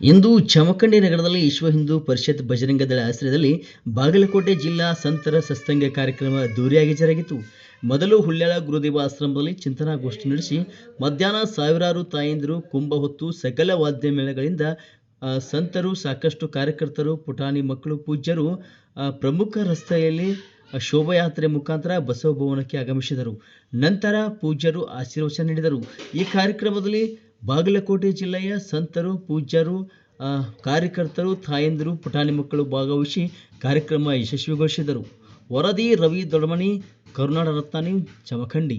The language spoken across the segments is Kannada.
ಇಂದು ಚಮಕಂಡಿ ನಗರದಲ್ಲಿ ವಿಶ್ವ ಹಿಂದೂ ಪರಿಷತ್ ಭಜರಂಗದಳ ಆಶ್ರಯದಲ್ಲಿ ಬಾಗಲಕೋಟೆ ಜಿಲ್ಲಾ ಸಂತರ ಸತ್ಸಂಗ ಕಾರ್ಯಕ್ರಮ ಅದ್ದೂರಿಯಾಗಿ ಜರುಗಿತು. ಮೊದಲು ಹುಲ್ಯಾಳ ಗುರುದೇವ ಆಶ್ರಮದಲ್ಲಿ ಚಿಂತನಾಗೋಷ್ಠಿ ನಡೆಸಿ ಮಧ್ಯಾಹ್ನ ಸಾವಿರಾರು ತಾಯಂದಿರು ಕುಂಭ ಹೊತ್ತು ಸಕಲ ವಾದ್ಯ ಮೇಳಗಳಿಂದ ಸಂತರು, ಸಾಕಷ್ಟು ಕಾರ್ಯಕರ್ತರು, ಪುಟಾಣಿ ಮಕ್ಕಳು, ಪೂಜ್ಯರು ಪ್ರಮುಖ ರಸ್ತೆಯಲ್ಲಿ ಶೋಭಾಯಾತ್ರೆ ಮುಖಾಂತರ ಬಸವ ಭವನಕ್ಕೆ ಆಗಮಿಸಿದರು. ನಂತರ ಪೂಜ್ಯರು ಆಶೀರ್ವಚನ ನೀಡಿದರು. ಈ ಕಾರ್ಯಕ್ರಮದಲ್ಲಿ ಬಾಗಲಕೋಟೆ ಜಿಲ್ಲೆಯ ಸಂತರು, ಪೂಜ್ಯರು ಕಾರ್ಯಕರ್ತರು, ತಾಯಂದಿರು, ಪುಟಾಣಿ ಮಕ್ಕಳು ಭಾಗವಹಿಸಿ ಕಾರ್ಯಕ್ರಮ ಯಶಸ್ವಿಗೊಳಿಸಿದರು. ವರದಿ ರವಿ ದೊಡಮನಿ కరుణారత్నాన్ని చమకండి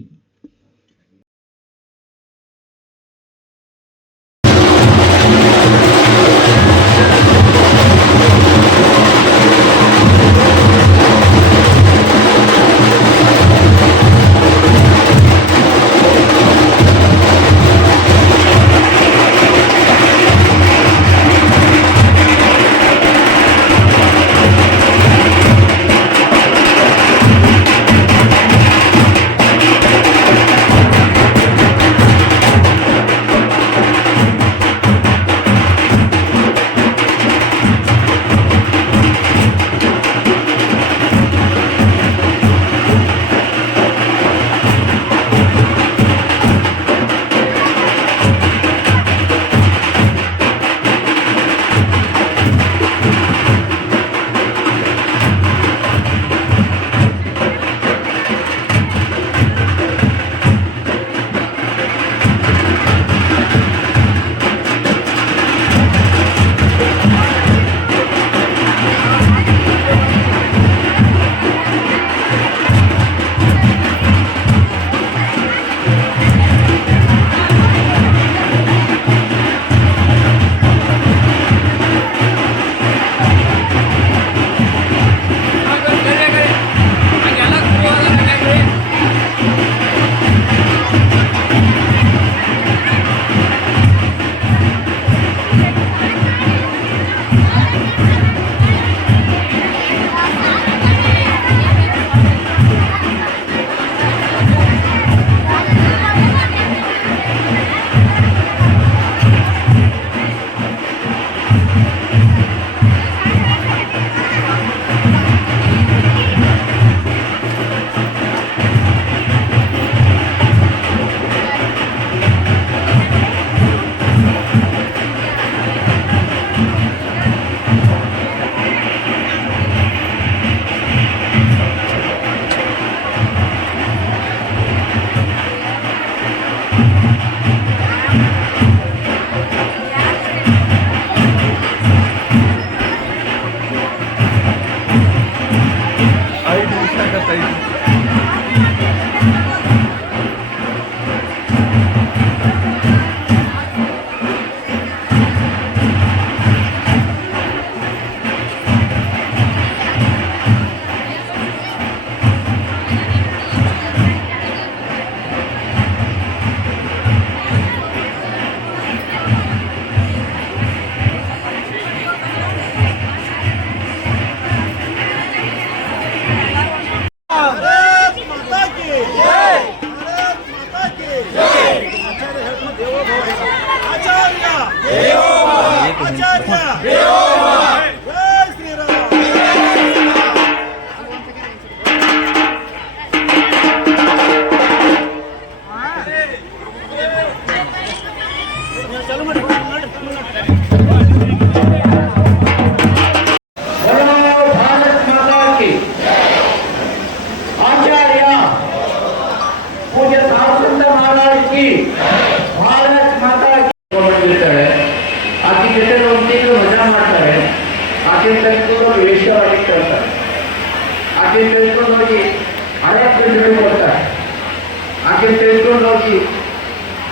ಆಕೆ ತಿಳ್ಕೊಂಡು ಹೋಗಿ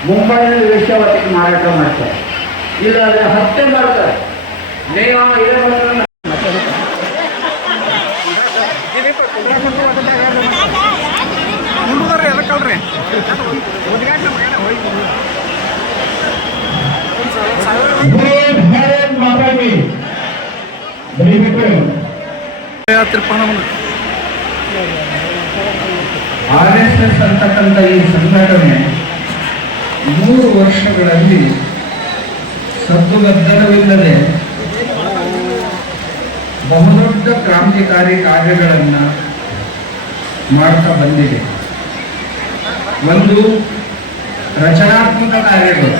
ಮುಂಬೈನಲ್ಲಿ ವೇಷವಾಟಿಗೆ ಮಾರಾಟ ಮಾಡ್ತಾರೆ. ಇಲ್ಲ ಅಂದ್ರೆ ಹತ್ಯೆ ಮಾಡ್ತಾರೆ. ನೀವು ಇದೇ ಬಂದ್ರೆ ಮುಂದುವರೆ ಭಾರತ್ ಮಾತಾ ಕಿ ದಯವಿಟ್ಟು ಆರ್ ಎಸ್ ಎಸ್ ಅಂತಕ್ಕಂಥ ಈ ಸಂಘಟನೆ ಮೂರು ವರ್ಷಗಳಲ್ಲಿ ಸದ್ದುಗದ್ದಲವಿಲ್ಲದೆ ಬಹುದೊಡ್ಡ ಕ್ರಾಂತಿಕಾರಿ ಕಾರ್ಯಗಳನ್ನು ಮಾಡ್ತಾ ಬಂದಿದೆ. ಒಂದು ರಚನಾತ್ಮಕ ಕಾರ್ಯಗಳು.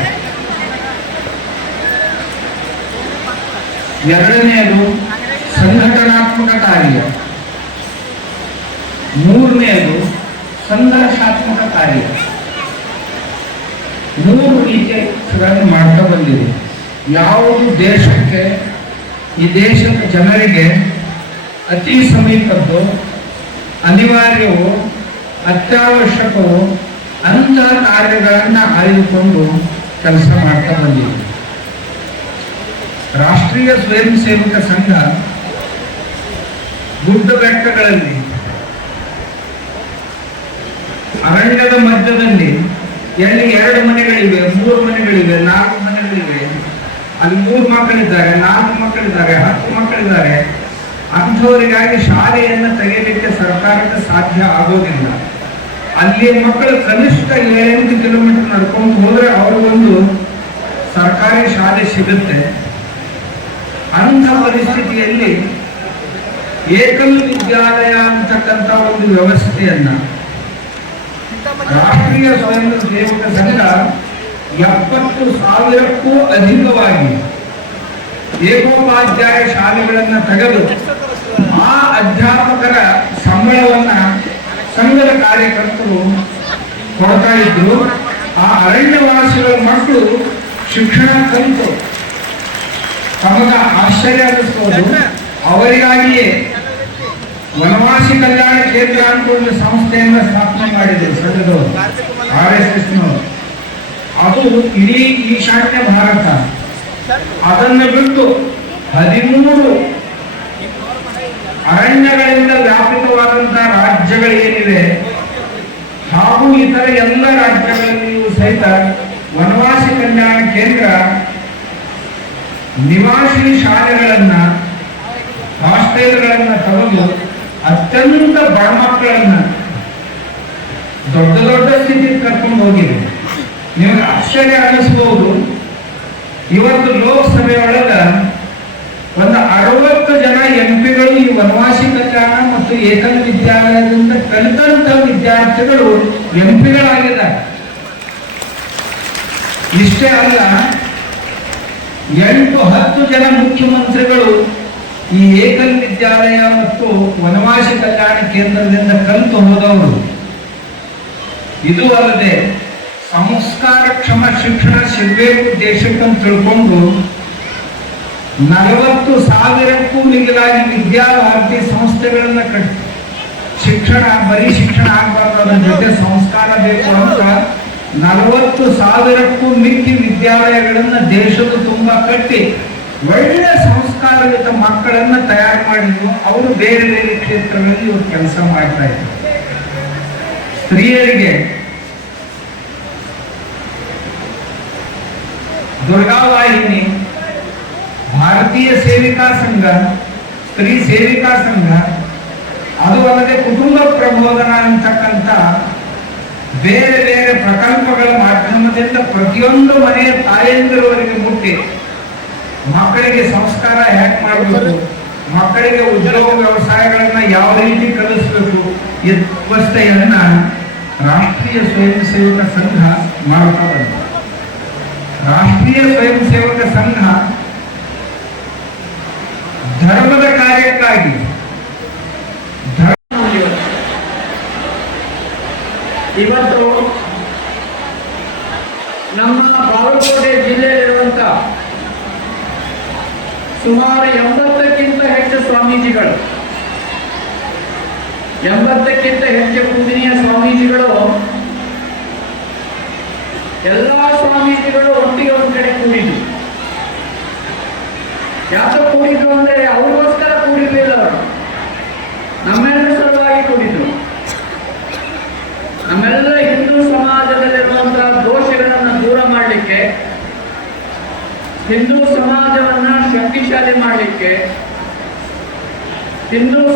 ಎರಡನೆಯದು ಸಂಘಟನಾತ್ಮಕ ಕಾರ್ಯ. ಮೂರನೆಯದು ಸಂಘರ್ಷಾತ್ಮಕ ಕಾರ್ಯ. ಮೂರು ರೀತಿಗಳನ್ನು ಮಾಡ್ತಾ ಬಂದಿದೆ. ಯಾವುದು ದೇಶಕ್ಕೆ, ಈ ದೇಶದ ಜನರಿಗೆ ಅತಿ ಸಮೀಪದ್ದು, ಅನಿವಾರ್ಯವು, ಅತ್ಯವಶ್ಯಕವು ಅಂತಹ ಕಾರ್ಯಗಳನ್ನು ಆಯ್ದುಕೊಂಡು ಕೆಲಸ ಮಾಡ್ತಾ ಬಂದಿದೆ. ರಾಷ್ಟ್ರೀಯ ಸ್ವಯಂ ಸೇವಕ ಸಂಘ ಗುಡ್ಡ ಬೆಟ್ಟಗಳಲ್ಲಿ ಅರಣ್ಯದ ಮಧ್ಯದಲ್ಲಿ ಎಲ್ಲಿ ಎರಡು ಮನೆಗಳಿವೆ, ಮೂರು ಮನೆಗಳಿವೆ, ನಾಲ್ಕು ಮನೆಗಳಿವೆ, ಅಲ್ಲಿ ಮೂರು ಮಕ್ಕಳಿದ್ದಾರೆ, ನಾಲ್ಕು ಮಕ್ಕಳಿದ್ದಾರೆ, ಹತ್ತು ಮಕ್ಕಳಿದ್ದಾರೆ. ಅಂಥವರಿಗಾಗಿ ಶಾಲೆಯನ್ನು ತೆಗೆಯಲಿಕ್ಕೆ ಸರ್ಕಾರಕ್ಕೆ ಸಾಧ್ಯ ಆಗೋದಿಲ್ಲ. ಅಲ್ಲಿ ಮಕ್ಕಳು ಕನಿಷ್ಠ ಏಳೆಂಟು ಕಿಲೋಮೀಟರ್ ನಡ್ಕೊಂಡು ಹೋದ್ರೆ ಅವ್ರಿಗೊಂದು ಸರ್ಕಾರಿ ಶಾಲೆ ಸಿಗುತ್ತೆ. ಅಂಥ ಪರಿಸ್ಥಿತಿಯಲ್ಲಿ ಏಕಲ್ ವಿದ್ಯಾಲಯ ಅಂತಕ್ಕಂಥ ಒಂದು ವ್ಯವಸ್ಥೆಯನ್ನ ರಾಷ್ಟ್ರೀಯ ಸ್ವಯಂ ಸೇವಕ ಸಂಘ ಎಪ್ಪತ್ತು ಸಾವಿರಕ್ಕೂ ಅಧಿಕವಾಗಿ ಏಕೋಪಾಧ್ಯಾಯ ಶಾಲೆಗಳನ್ನು ತೆಗೆದು ಆ ಅಧ್ಯಾಪಕರ ಸಂಬಳವನ್ನ ಸಂಘದ ಕಾರ್ಯಕರ್ತರು ಕೊಡ್ತಾ ಇದ್ರು. ಆ ಅರಣ್ಯವಾಸಿಗಳ ಮಕ್ಕಳು ಶಿಕ್ಷಣ ಕಲಿತು ತಮಗ ಆಶ್ಚರ್ಯ ಅನ್ನಿಸ್ಬೋದು ಅವರಿಗಾಗಿಯೇ ವನವಾಸಿ ಕಲ್ಯಾಣ ಕೇಂದ್ರ ಅಂತ ಒಂದು ಸಂಸ್ಥೆಯನ್ನ ಸ್ಥಾಪನೆ ಮಾಡಿದೆ ಸಂಘದವರು ಆರ್ ಎಸ್ ಎಸ್ನವರು. ಅದು ಇಡೀ ಈಶಾನ್ಯ ಭಾರತ. ಅದನ್ನ ಬಿಟ್ಟು ಹದಿಮೂರು ಅರಣ್ಯಗಳಿಂದ ವ್ಯಾಪಿತವಾದಂತಹ ರಾಜ್ಯಗಳು ಏನಿವೆ ಹಾಗೂ ಇತರ ಎಲ್ಲ ರಾಜ್ಯಗಳಲ್ಲಿಯೂ ಸಹಿತ ವನವಾಸಿ ಕಲ್ಯಾಣ ಕೇಂದ್ರ, ನಿವಾಸಿ ಶಾಲೆಗಳನ್ನ ಹಾಸ್ಟೆಲ್ಗಳನ್ನ ತಗೊಂಡು ಅತ್ಯಂತ ಬಡ ಮಕ್ಕಳನ್ನ ದೊಡ್ಡ ದೊಡ್ಡ ಸ್ಥಿತಿಗೆ ಕರ್ಕೊಂಡು ಹೋಗಿದೆ. ನಿಮಗೆ ಆಶ್ಚರ್ಯ ಅನ್ನಿಸ್ಬೋದು ಇವತ್ತು ಲೋಕಸಭೆ ಒಳಗ ಒಂದು ಅರವತ್ತು ಜನ ಎಂ ಪಿಗಳು ಈ ವನವಾಸಿ ಕಲ್ಯಾಣ ಮತ್ತು ಏಕಲ್ ವಿದ್ಯಾಲಯದಿಂದ ಕಲಿತಂತ ವಿದ್ಯಾರ್ಥಿಗಳು ಎಂ ಪಿಗಳಾಗಿದ್ದಾರೆ. ಇಷ್ಟೇ ಅಲ್ಲ, ಎಂಟು ಹತ್ತು ಜನ ಮುಖ್ಯಮಂತ್ರಿಗಳು ಈ ಏಕಲ್ ವಿದ್ಯಾಲಯ ಮತ್ತು ವನವಾಸಿ ಕಲ್ಯಾಣ ಕೇಂದ್ರದಿಂದ ಕಲಿತು ಹೋದವರು. ಇದು ಅಲ್ಲದೆ ಸಂಸ್ಕಾರಕ್ಷಮ ಶಿಕ್ಷಣ ಸಿಗಬೇಕು ದೇಶಕ್ಕಂತ ತಿಳ್ಕೊಂಡು ನಲವತ್ತು ಸಾವಿರಕ್ಕೂ ಮಿಗಿಲಾಗಿ ವಿದ್ಯಾಭಾರತಿ ಸಂಸ್ಥೆಗಳನ್ನ ಕಟ್ಟಿ ಶಿಕ್ಷಣ, ಬರೀ ಶಿಕ್ಷಣ ಆಗಬಾರ್ದು, ಅದರ ಜೊತೆ ಸಂಸ್ಕಾರ ಬೇಕು ಅಂತ ನಲವತ್ತು ಸಾವಿರಕ್ಕೂ ಮಿಕ್ಕಿ ವಿದ್ಯಾಲಯಗಳನ್ನ ದೇಶದ ತುಂಬಾ ಕಟ್ಟಿ ಒಳ್ಳೆ ಸಂಸ್ಕಾರಯುತ ಮಕ್ಕಳನ್ನ ತಯಾರು ಮಾಡಿದ್ರು ಅವರು ಬೇರೆ ಬೇರೆ ಕ್ಷೇತ್ರಗಳಲ್ಲಿ ಇವರು ಕೆಲಸ ಮಾಡ್ತಾ ಇದ್ರು. ಸ್ತ್ರೀಯರಿಗೆ ದುರ್ಗಾವಾಹಿನಿ ಭಾರತೀಯ ಸೇವಿಕಾ ಸಂಘ, ಸ್ತ್ರೀ ಸೇವಿಕಾ ಸಂಘ, ಅದು ಅಲ್ಲದೆ ಕುಟುಂಬ ಪ್ರಬೋಧನ ಅಂತಕ್ಕಂಥ ಬೇರೆ ಬೇರೆ ಪ್ರಕಲ್ಪಗಳ ಮಾಧ್ಯಮದಿಂದ ಪ್ರತಿಯೊಂದು ಮನೆಯ ತಾಯಂದಿರವರೆಗೆ ಮುಟ್ಟಿ. ಮಕ್ಕಳಿಗೆ ಸಂಸ್ಕಾರ ಹ್ಯಾಕ್ ಮಾಡಬೇಕು? ಮಕ್ಕಳಿಗೆ ಉದ್ಯೋಗ ವ್ಯವಸಾಯಗಳನ್ನ ಯಾವ ರೀತಿ ಕಲಿಸಬೇಕು? ವ್ಯವಸ್ಥೆಯನ್ನ ರಾಷ್ಟ್ರೀಯ ಸ್ವಯಂ ಸೇವಕ ಸಂಘ ಮಾಡ್ತಾ ಬಂತು. ರಾಷ್ಟ್ರೀಯ ಸ್ವಯಂ ಸೇವಕ ಸಂಘ ಧರ್ಮದ ಕಾರ್ಯಕ್ಕಾಗಿ ಇವತ್ತು ನಮ್ಮ ಬಾಗಲಕೋಟೆ ಜಿಲ್ಲೆಯಲ್ಲಿರುವಂತ ಸುಮಾರು ಎಂಬತ್ತಕ್ಕಿಂತ ಹೆಚ್ಚು ಸ್ವಾಮೀಜಿಗಳು. ಎಂಬತ್ತಕ್ಕಿಂತ ಹೆಚ್ಚು ಪೂಜನೀಯ ಸ್ವಾಮೀಜಿಗಳು. ಎಲ್ಲ ಸ್ವಾಮೀಜಿಗಳು ಒಟ್ಟಿಗೆ ಒಂದು ಕಡೆ ಕೂಡಿದ್ರು. ಯಾಕೆ ಕೂಡಿದ್ರು ಅಂದ್ರೆ ಅವ್ರಿಗೋಸ್ಕರ ಕೂಡಿರ್ಲಿಲ್ಲ ಅವರು. ನಮ್ಮೆಲ್ಲರ ಸಲುವಾಗಿ ಕೂಡಿದ್ರು. ನಮ್ಮೆಲ್ಲ ಹಿಂದೂ ಸಮಾಜದಲ್ಲಿರುವಂತಹ ದೋಷಗಳನ್ನು ದೂರ ಮಾಡಲಿಕ್ಕೆ ಹಿಂದೂ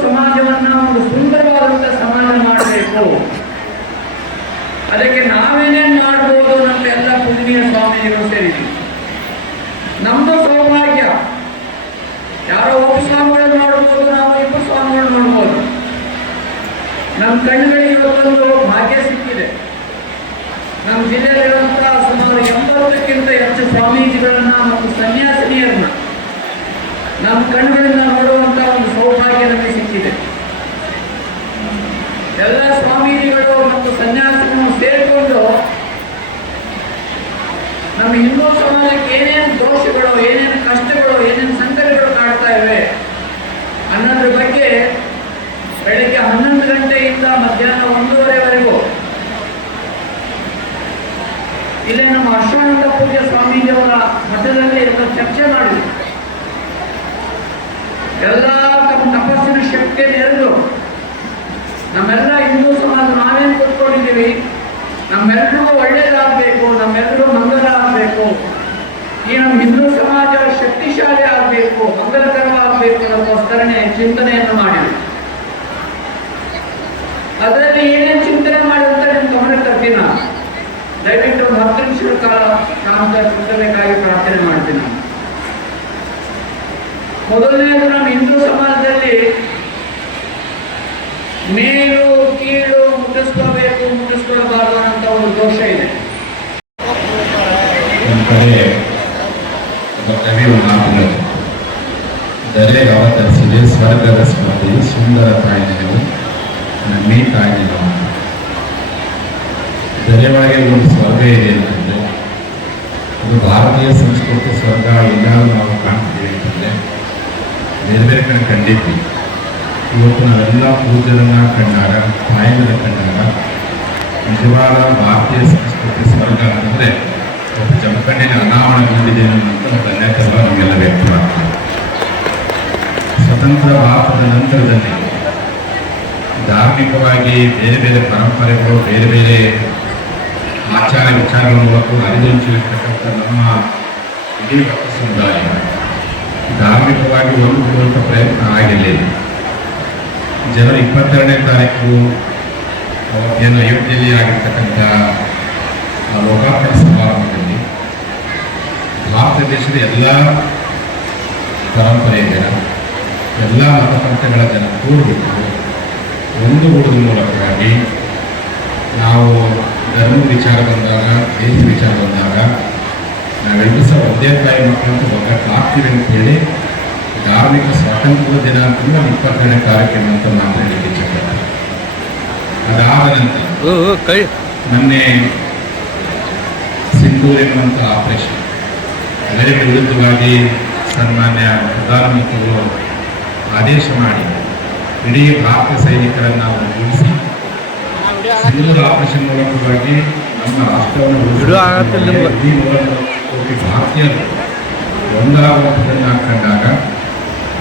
ಸಮಾಜವನ್ನ ಒಂದು ಸುಂದರವಾದಂತ ಸಮಾಜ ಮಾಡಬೇಕು. ಅದಕ್ಕೆ ನಾವೇನೇನ್ ಮಾಡಬಹುದು ನಮ್ಮ ಎಲ್ಲ ಪೂಜನೀಯ ಸ್ವಾಮೀಜಿಗಳು ಸೇರಿದ್ವಿ ನಮ್ದು ಸೌಭಾಗ್ಯ. ಯಾರೋ ಒಬ್ಬ ಸ್ವಾಮಿಗಳು ನೋಡ್ಬೋದು, ನಾವು ಇಬ್ಬರು ಸ್ವಾಮಿಗಳು ನೋಡ್ಬೋದು. ನಮ್ಮ ಕಣ್ಣುಗಳಿಗೆ ಇವತ್ತೊಂದು ಭಾಗ್ಯ ಸಿಕ್ಕಿದೆ. ನಮ್ಮ ಜಿಲ್ಲೆಯಲ್ಲಿರುವಂತಹ ಸುಮಾರು ಎಂಬತ್ತಕ್ಕಿಂತ ಹೆಚ್ಚು ಸನ್ಯಾಸಿನಿಯರನ್ನ ನಮ್ಮ ಕಣ್ಣುಗಳಿಂದ ನೋಡುವಂತ ಒಂದು ಸೌಭಾಗ್ಯ ನಮಗೆ ಸಿಕ್ಕಿದೆ. ಎಲ್ಲ ಸ್ವಾಮೀಜಿಗಳು ಮತ್ತು ಸನ್ಯಾಸಿಗಳು ಸೇರಿಕೊಂಡು ನಮ್ಮ ಹಿಂದೂ ಸಮಾಜಕ್ಕೆ ಏನೇನು ದೋಷಗಳು, ಏನೇನು ಕಷ್ಟಗಳು, ಏನೇನು ಸಂಕಟಗಳು ಕಾಡ್ತಾ ಇವೆ ಅನ್ನೋದ್ರ ಬಗ್ಗೆ ಬೆಳಗ್ಗೆ ಹನ್ನೊಂದು ಗಂಟೆಯಿಂದ ಮಧ್ಯಾಹ್ನ ಒಂದೂವರೆವರೆಗೂ ಇಲ್ಲೇ ನಮ್ಮ ಅಶ್ವಾನಂದ ಪೂಜ್ಯ ಸ್ವಾಮೀಜಿಯವರ ಮಠದಲ್ಲಿ ಎಲ್ಲ ಚರ್ಚೆ ಮಾಡಿದ್ರು ಎಲ್ಲ ತಮ್ಮ ತಪಸ್ಸಿನ ಶಕ್ತಿ ನೆರೆದು ನಮ್ಮೆಲ್ಲ ಹಿಂದೂ ಸಮಾಜ ನಾವೇನು ಕೂತ್ಕೊಂಡಿದ್ದೀವಿ? ನಮ್ಮೆಲ್ಲರಿಗೂ ಒಳ್ಳೇದಾಗಬೇಕು ನಮ್ಮೆಲ್ಲರೂ ಮಂಗಲ ಆಗಬೇಕು ಈ ನಮ್ಮ ಹಿಂದೂ ಸಮಾಜ ಶಕ್ತಿಶಾಲಿ ಆಗಬೇಕು ಮಂಗಲಕರವಾಗಬೇಕು ಅನ್ನೋದಕ್ಕೋಸ್ಕರನೇ ಚಿಂತನೆಯನ್ನು ಮಾಡಿ ಅದರಲ್ಲಿ ಏನೇನು ಚಿಂತನೆ ಮಾಡಿದಂತ ನಿಮ್ಮ ಗಮನ ತರ್ತೀನಿ ದಯವಿಟ್ಟು ಒಂದು ಹತ್ತು ನಿಮಿಷಗಳ ಕಾಲ ಶಾಂತ ಕೂಡಬೇಕಾಗಿ ಪ್ರಾರ್ಥನೆ ಮಾಡ್ತೀನಿ. ಮೊದಲನೇದು ನಮ್ಮ ಹಿಂದೂ ಸಮಾಜದಲ್ಲಿ ಮೇಲು, ಕೀಳು ಮುಟ್ಟಿಸ್ಕೋಬೇಕು ಮುಟ್ಟಿಸ್ಕೊಳ್ಬಾರ್ದು ಅಂತ ಒಂದು ದೋಷ ಇದೆ. ದರೆ ಅವತರಿಸಿದೆ ಸ್ವರ್ಗದ ಸ್ಮೃತಿ ಸುಂದರ ತಾಯ್ನೆಯು ನಮ್ಮಿ ತಾಯ್ನೆಯು ದರೆ ಒಳಗೆ ಒಂದು ಸ್ವರ್ಗ ಇದೆ ಅಂತಂದರೆ, ಅದು ಭಾರತೀಯ ಸಂಸ್ಕೃತಿ ಸ್ವರ್ಗ ಎಲ್ಲರೂ ನಾವು ಕಾಣ್ತೀವಿ ಅಂತಂದ್ರೆ ಬೇರೆ ಬೇರೆ ಕಡೆ ಕಂಡಿದ್ವಿ. ಇವತ್ತು ನಾವೆಲ್ಲ ಪೂಜರನ್ನ ಕಂಡಾಗ ಕಾಯಿಲೆ ಕಂಡಾಗ ನಿಜವಾದ ಭಾರತೀಯ ಸಂಸ್ಕೃತಿ ಸ್ವರ್ಗ ಅಂದರೆ ಒಬ್ಬ ಜಮಖಂಡಿನ ಅನಾವರಣಗೊಂಡಿದೆ ಒಂದು ಧನ್ಯತೆಲ್ಲ ನಮಗೆಲ್ಲ ವ್ಯಕ್ತವಾಗ್ತದೆ ಸ್ವತಂತ್ರ ಭಾರತದ ನಂತರದಲ್ಲಿ ಧಾರ್ಮಿಕವಾಗಿ ಬೇರೆ ಬೇರೆ ಪರಂಪರೆಗಳು, ಬೇರೆ ಬೇರೆ ಆಚಾರ ವಿಚಾರಗಳ ಮೂಲಕ ಅರಿದೊಂಚಿರ್ತಕ್ಕಂಥ ನಮ್ಮ ಇಡೀ ಸಮುದಾಯ. ಧಾರ್ಮಿಕವಾಗಿ ಹೊಂದಿಕೊಳ್ಳುವಂಥ ಪ್ರಯತ್ನ ಆಗಿರಲಿಲ್ಲ. ಜನವರಿ ಇಪ್ಪತ್ತೆರಡನೇ ತಾರೀಕು ಅವತ್ತೇನು ಅಯೋಧ್ಯೆಯಲ್ಲಿ ಆಗಿರ್ತಕ್ಕಂಥ ಲೋಕಾರ್ಪಣೆ ಸಮಾರಂಭದಲ್ಲಿ ಭಾರತ ದೇಶದ ಎಲ್ಲ ಪರಂಪರೆಯ ಜನ, ಎಲ್ಲ ಮತಪಂಥಗಳ ಜನ ಒಂದು ಒಂದುಗೂಡುವ ಮೂಲಕವಾಗಿ ನಾವು ಧರ್ಮ ವಿಚಾರ ಬಂದಾಗ, ದೇಶ ವಿಚಾರ ಬಂದಾಗ ನಾವೆಲ್ಲರೂ ಸಹ ಒಂದೇ ತಾಯಿ ಮಕ್ಕಳಂತ ಅಂತ ಹೇಳಿ ಅಂತೇಳಿ ಧಾರ್ಮಿಕ ಸ್ವಾತಂತ್ರ್ಯ ದಿನ ಅಂತಂದ್ರೆ ನಮ್ಮ ಇಪ್ಪತ್ತೆರಡನೇ ಕಾರ್ಯಕ್ರಮ ಅಂತ ಇಚ್ಛೆಪಡ್ತಾರೆ ಅದಾದ ನಂತರ ಮೊನ್ನೆ ಸಿಂಧೂರ್ ಎನ್ನುವಂಥ ಆಪರೇಷನ್ ಅದರಿಗೆ ವಿರುದ್ಧವಾಗಿ ಸನ್ಮಾನ್ಯ ಪ್ರಧಾನಮಂತ್ರಿಗಳು ಆದೇಶ ಮಾಡಿ ಇಡೀ ಭಾರತ ಸೈನಿಕರನ್ನು ಉಳಿಸಿ ಸಿಂಧೂರ್ ಆಪರೇಷನ್ ಮೂಲಕವಾಗಿ ನಮ್ಮ ರಾಷ್ಟ್ರವನ್ನು ನಲವತ್ತು ಕೋಟಿ ಭಾರತೀಯರು ಒಂದಾಗುವಂಥದ್ದನ್ನು ಕಂಡಾಗ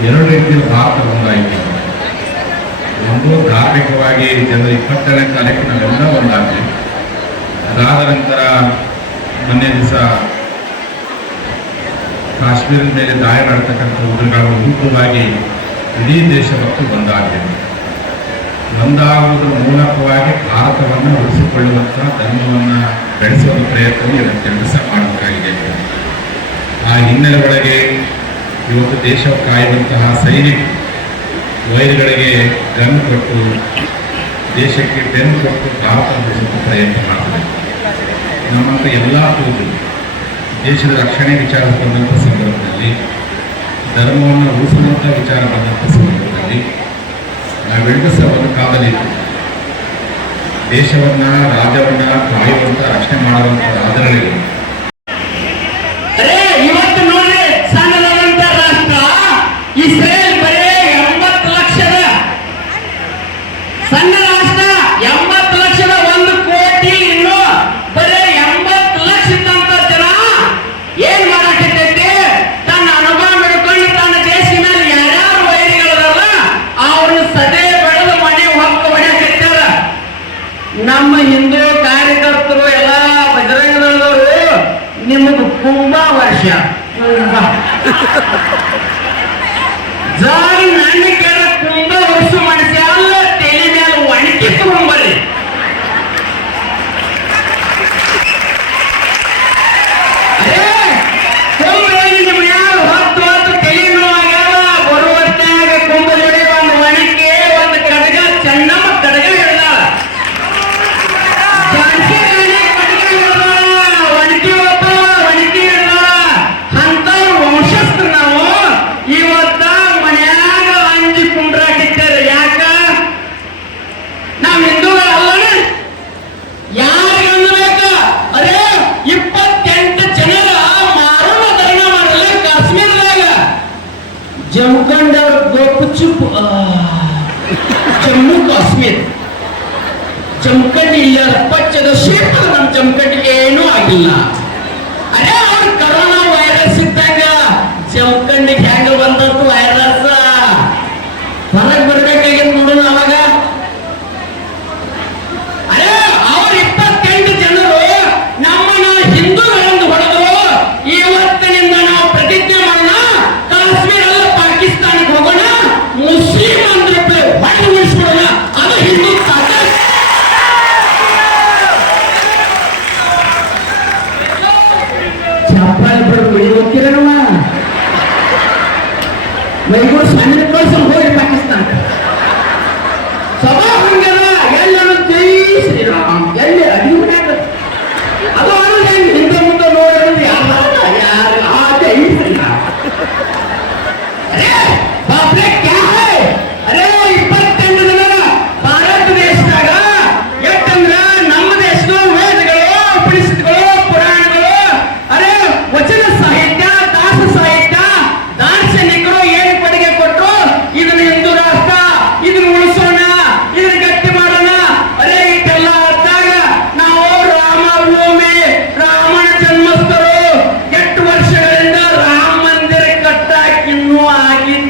ಎರಡು ರೀತಿಯ ಭಾರತ ಒಂದಾಯಿತು. ಒಂದು ಧಾರ್ಮಿಕವಾಗಿ ಜನವರಿ ಇಪ್ಪತ್ತೆರಡನೇ ತಾರೀಕು ನಾವೆಲ್ಲ ಒಂದಾದ್ವಿ. ಅದಾದ ನಂತರ ಮೊನ್ನೆ ದಿವಸ ಕಾಶ್ಮೀರದ ಮೇಲೆ ದಾಳಿ ಮಾಡ್ತಕ್ಕಂಥ ಉಗ್ರಗಳ ವಿರುದ್ಧವಾಗಿ ಇಡೀ ದೇಶ ಮತ್ತು ಒಂದಾಗಿದೆ ಒಂದಾಗುವುದರ ಮೂಲಕವಾಗಿ ಭಾರತವನ್ನು ಉಳಿಸಿಕೊಳ್ಳುವಂಥ ಧರ್ಮವನ್ನು ಬೆಳೆಸುವ ಪ್ರಯತ್ನ ಇವತ್ತು ಕೆಲಸ ಮಾಡಬೇಕಾಗಿದೆ. ಆ ಹಿನ್ನೆಲೆ ಒಳಗೆ ಇವತ್ತು ದೇಶ ಕಾಯುವಂತಹ ಸೈನಿಕ ವೈರ್ಗಳಿಗೆ ಗನ್ ಕೊಟ್ಟು, ದೇಶಕ್ಕೆ ಟೆನ್ ಕೊಟ್ಟು ಭಾರತ ಉಳಿಸುವ ಪ್ರಯತ್ನ ಮಾಡ್ತಾರೆ ನಮ್ಮಂಥ ಎಲ್ಲ ಪೂಜರು ದೇಶದ ರಕ್ಷಣೆ ವಿಚಾರ ಬಂದಂಥ ಸಂದರ್ಭದಲ್ಲಿ, ಧರ್ಮವನ್ನು ಉಳಿಸುವಂಥ ವಿಚಾರ ಬಂದಂಥ ಸಂದರ್ಭದಲ್ಲಿ ನಾವೆಲ್ಲರೂ ಸಹ ಒಂದು ಕಾಲದಲ್ಲಿ ದೇಶವನ್ನ, ರಾಜ್ಯವನ್ನ ಕಾಯುವಂತ ರಕ್ಷಣೆ ಮಾಡುವಂತ ಅರೇ ಇವತ್ತು ನೋಡಿ ಸಣ್ಣದಾದಂತ ರಾಷ್ಟ್ರ, ಇಸ್ರೇಲ್ ನೀವು ಕಾರ್ಯಕರ್ತರು ಎಲ್ಲ ಬಜರಂಗದವರು ನಿಮಗೆ ತುಂಬಾ ವರ್ಷ. ಜಾರಿ ನಾನು ಮುಖಂಡ ಗೋಪುಚ್ಚು ಜಮ್ಮು ಕಾಶ್ಮೀರ್ ಚಮಕಟ್ಟಿ ಇಲ್ಲ ಪಚ್ಚದ ಶೇಪದ ನಮ್ಮ ಚಮಕಟ್ಟಿಗೆ ಏನೂ ಆಗಿಲ್ಲ. ميمون اسماعيل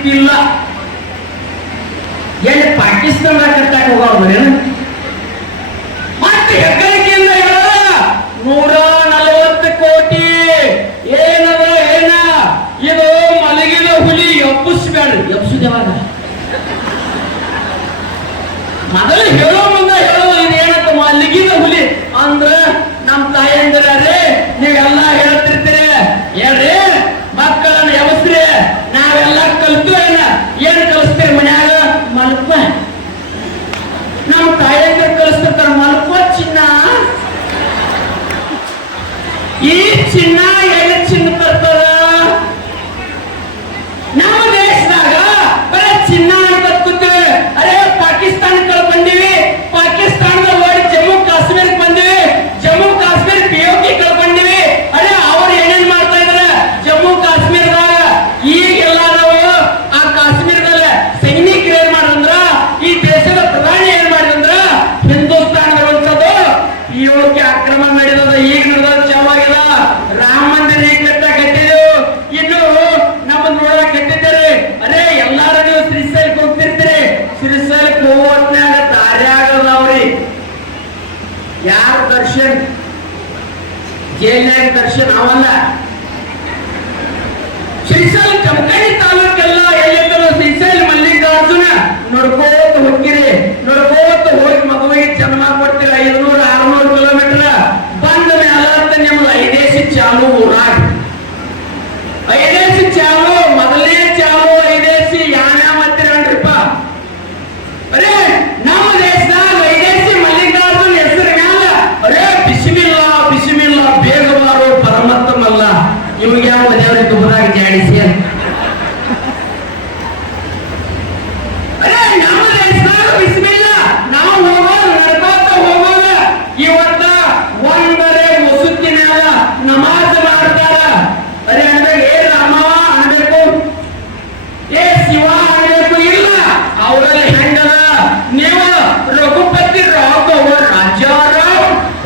ಸಿಕ್ಕಿಲ್ಲ ಎಲ್ಲಿ ಪಾಕಿಸ್ತಾನದಾಗ ಕಟ್ಟಾಕ ಹೋಗೋರು ಮತ್ತೆ ಹೆಗ್ಗಳಿಕೆಯಿಂದ ನೂರ ನಲವತ್ತು ಕೋಟಿ. ಏನದ ಏನ? ಇದು ಮಲಗಿದ ಹುಲಿ ಎಬ್ಬಿಸ್ಬೇಡ. ಎಬ್ಬಿಸಿದವಾಗ ಮೊದಲು ಹೇಳೋ ಮುಂದೆ ಹೇಳೋ ಇದು ಏನಪ್ಪ ಮಲಗಿದ ಹುಲಿ. ಅಂದ್ರ ನಮ್ಮ ತಾಯಿ ಅಂದ್ರೆ ನೀವೆಲ್ಲ ಹೇಳ್ತೀರಿ ಕಲ್ತು ಇಲ್ಲ ಏನ್ ಕಲಿಸ್ತೇವೆ ಮನ್ಯಾಗ? ಮಲ್ಪ. ನಮ್ಮ ತಾಯಿ ಕಲಿಸ್ತಿರ್ತಾರ ಮಲ್ಪ ಚಿನ್ನ.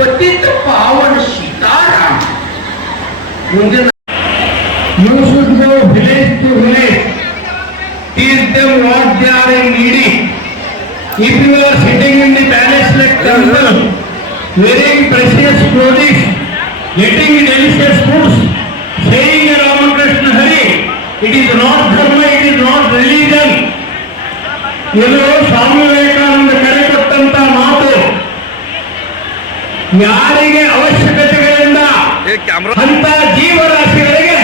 पतित पावन सीताराम उनके You should go village to village, teach them what they are in needy. If you are sitting in the palace like Kamsal, wearing precious clothes, getting delicious foods, saying Ramakrishna Hari, it is not dharma, it is not religion. You know, Swami Vivekananda ಕರೆ ಕೊಟ್ಟಂತ ಮಾತು ಯಾರಿಗೆ ಅವಶ್ಯಕತೆಗಳಿಂದ ಅಂತ ಜೀವರಾಶಿಗಳಿಗೆ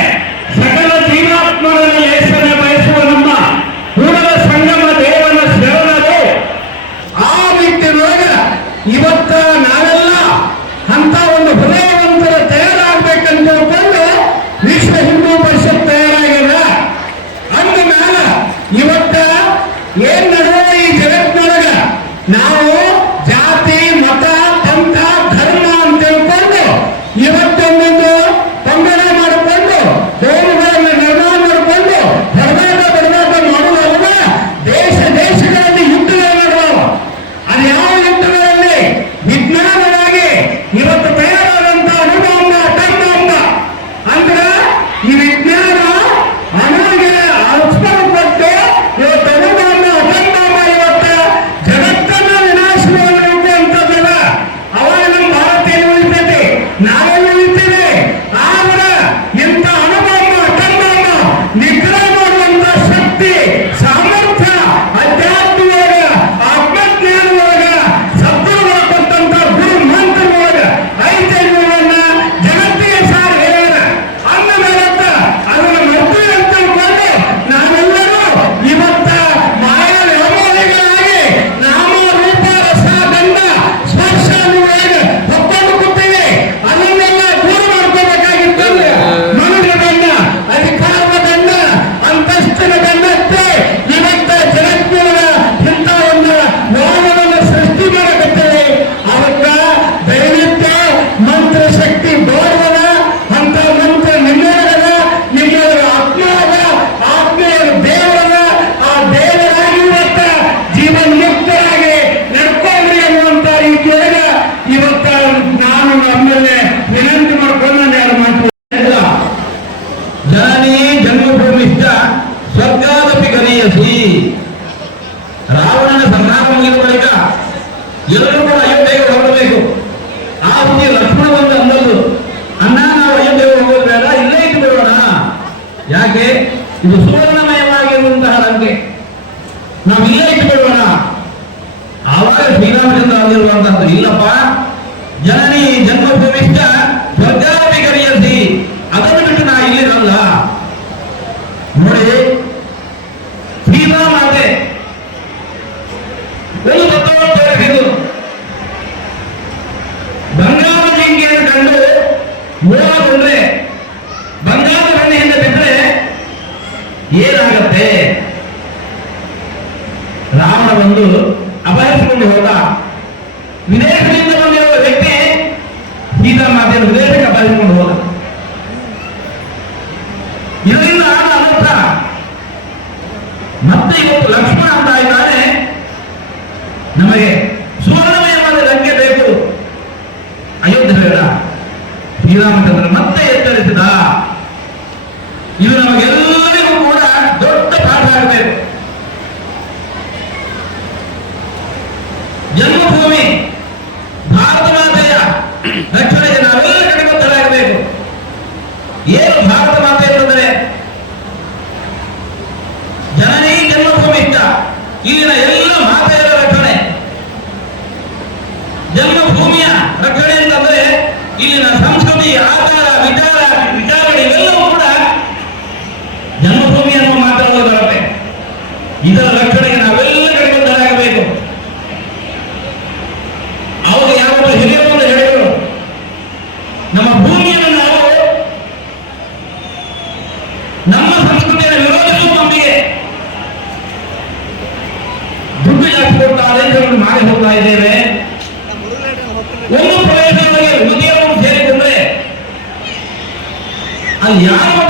ಭಾರತ ಮಾತೆ ಅಂತಂದರೆ ಜನನೀ ಜನ್ಮಭೂಮಿ ಇಷ್ಟ ಇಲ್ಲಿನ ಎಲ್ಲ ಮಾತೆಯರ ರಕ್ಷಣೆ ಜನ್ಮಭೂಮಿಯ ರಕ್ಷಣೆ ಅಂತಂದ್ರೆ ಇಲ್ಲಿನ ಸಂಸ್ಕೃತಿ ಆಚಾರ ವಿಚಾರ ವಿಚಾರಗಳು ಇವೆಲ್ಲವೂ ಕೂಡ ಜನ್ಮಭೂಮಿ ಅನ್ನುವ ಮಾತುಗಳು ಬರುತ್ತೆ ಇದರ ರಕ್ಷಣೆಗೆ ನಾವೆಲ್ಲ ಕಡೆಗೊತ್ತಲಾಗಬೇಕು ಅವಾಗ ಯಾವಾಗ ಹಿರಿಯರು ಅಂತ ಹೇಳಿದರು ನಮ್ಮ ಭೂಮಿಯನ್ನು ನಾವು ನಮ್ಮ ಸಂಸ್ಕೃತಿಯನ್ನು ವಿರೋಧಿಸುವ ನಮಗೆ ದುಡ್ಡು ಜಾಸ್ತಿ ಕೊಡ್ತಾ ಆದೇಶಗಳನ್ನು ಮಾಡಿ ಹೋಗ್ತಾ ಇದ್ದೇವೆ ಒಂದು ಪ್ರದೇಶದೊಳಗೆ ಉದ್ಯೋಗವನ್ನು ಸೇರಿಕೊಂಡ್ರೆ ಅಲ್ಲಿ